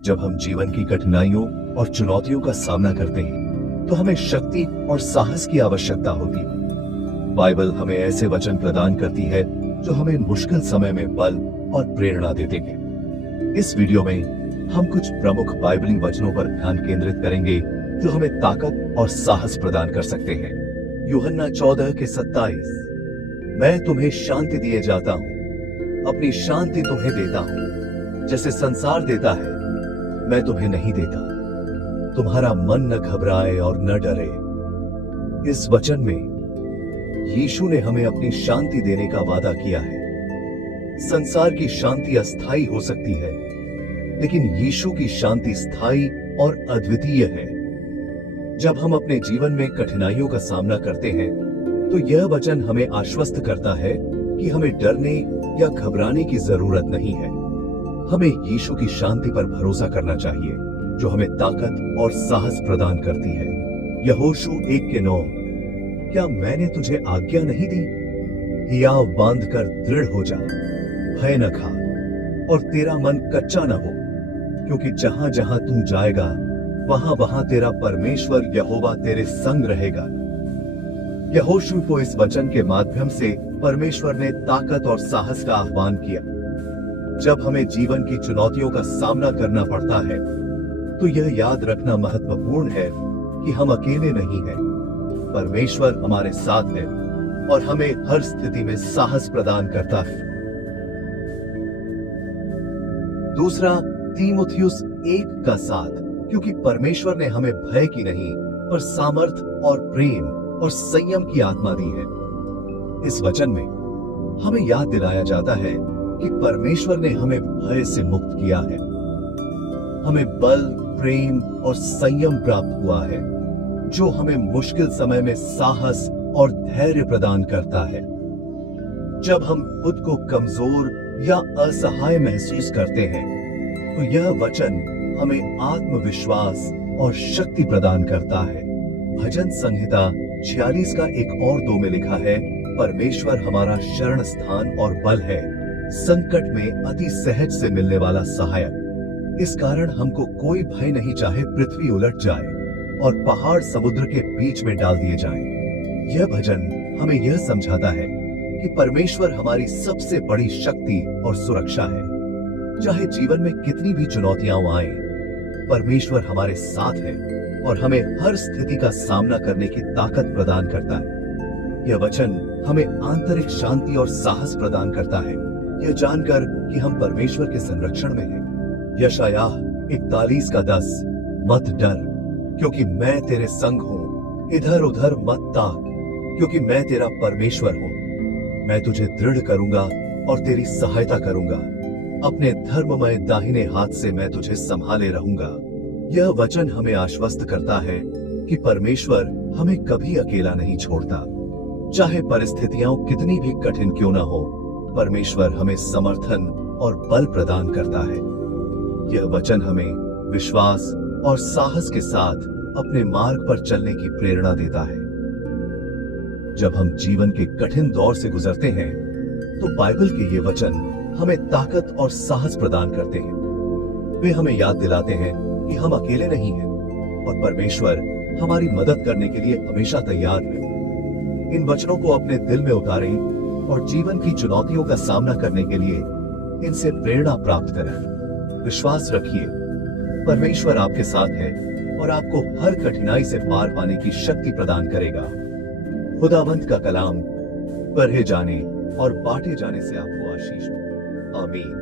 जब हम जीवन की कठिनाइयों और चुनौतियों का सामना करते हैं तो हमें शक्ति और साहस की आवश्यकता होती है। बाइबल हमें ऐसे वचन प्रदान करती है जो हमें मुश्किल समय में बल और प्रेरणा देते हैं। इस वीडियो में हम कुछ प्रमुख बाइबली वचनों पर ध्यान केंद्रित करेंगे जो हमें ताकत और साहस प्रदान कर सकते हैं। यूहन्ना 14:27, मैं तुम्हें शांति दिए जाता हूं, अपनी शांति तुम्हें देता हूं, जैसे संसार देता है मैं तुम्हें नहीं देता। तुम्हारा मन न घबराए और न डरे। इस वचन में यीशु ने हमें अपनी शांति देने का वादा किया है। संसार की शांति अस्थायी हो सकती है, लेकिन यीशु की शांति स्थायी और अद्वितीय है। जब हम अपने जीवन में कठिनाइयों का सामना करते हैं तो यह वचन हमें आश्वस्त करता है कि हमें डरने या घबराने की जरूरत नहीं है। हमें यीशु की शांति पर भरोसा करना चाहिए जो हमें ताकत और साहस प्रदान करती है। यहोशू 1:9, क्या मैंने तुझे आज्ञा नहीं दी? हियाव बांधकर दृढ़ हो जा, भय न खा और तेरा मन कच्चा न हो, क्योंकि जहां जहां तू जाएगा वहां वहां तेरा परमेश्वर यहोवा तेरे संग रहेगा। यहोशू को इस वचन के माध्यम से परमेश्वर ने ताकत और साहस का आह्वान किया। जब हमें जीवन की चुनौतियों का सामना करना पड़ता है तो यह याद रखना महत्वपूर्ण है कि हम अकेले नहीं हैं। परमेश्वर हमारे साथ है और हमें हर स्थिति में साहस प्रदान करता है। दूसरा, तीमुथियुस 1:7, क्योंकि परमेश्वर ने हमें भय की नहीं पर सामर्थ और प्रेम और संयम की आत्मा दी है। इस वचन में हमें याद दिलाया जाता है कि परमेश्वर ने हमें भय से मुक्त किया है। हमें बल, प्रेम और संयम प्राप्त हुआ है जो हमें मुश्किल समय में साहस और धैर्य प्रदान करता है। जब हम खुद को कमजोर या असहाय महसूस करते हैं तो यह वचन हमें आत्मविश्वास और शक्ति प्रदान करता है। भजन संहिता 46:1-2 में लिखा है, परमेश्वर हमारा शरण स्थान और बल है, संकट में अति सहज से मिलने वाला सहायक। इस कारण हमको कोई भय नहीं, चाहे पृथ्वी उलट जाए और पहाड़ समुद्र के बीच में डाल दिए जाएं। यह भजन हमें यह समझाता है कि परमेश्वर हमारी सबसे बड़ी शक्ति और सुरक्षा है। चाहे जीवन में कितनी भी चुनौतियां आए, परमेश्वर हमारे साथ है और हमें हर स्थिति का सामना करने की ताकत प्रदान करता है। यह वचन हमें आंतरिक शांति और साहस प्रदान करता है, यह जानकर कि हम परमेश्वर के संरक्षण में हैं। यशायाह 41:10, मत डर क्योंकि मैं तेरे संग हूं, इधर उधर मत ताक क्योंकि मैं तेरा परमेश्वर हूं। मैं तुझे दृढ़ करूंगा और तेरी सहायता करूंगा, अपने धर्ममय दाहिने हाथ से मैं तुझे संभाले रहूंगा। यह वचन हमें आश्वस्त करता है कि परमेश्वर हमें कभी अकेला नहीं छोड़ता। चाहे परिस्थितियां कितनी भी कठिन क्यों ना हो, परमेश्वर हमें समर्थन और बल प्रदान करता है। यह वचन हमें विश्वास और साहस के साथ अपने मार्ग पर चलने की प्रेरणा देता है। जब हम जीवन के कठिन दौर से गुजरते हैं तो बाइबल के ये वचन हमें ताकत और साहस प्रदान करते हैं। वे हमें याद दिलाते हैं कि हम अकेले नहीं हैं और परमेश्वर हमारी मदद करने के लिए हमेशा तैयार है। इन वचनों को अपने दिल में उतारें और जीवन की चुनौतियों का सामना करने के लिए इनसे प्रेरणा प्राप्त करें। विश्वास रखिए, परमेश्वर आपके साथ है और आपको हर कठिनाई से पार पाने की शक्ति प्रदान करेगा। खुदावंत का कलाम पढ़े जाने और बांटे जाने से आपको आशीष हो। आमीन।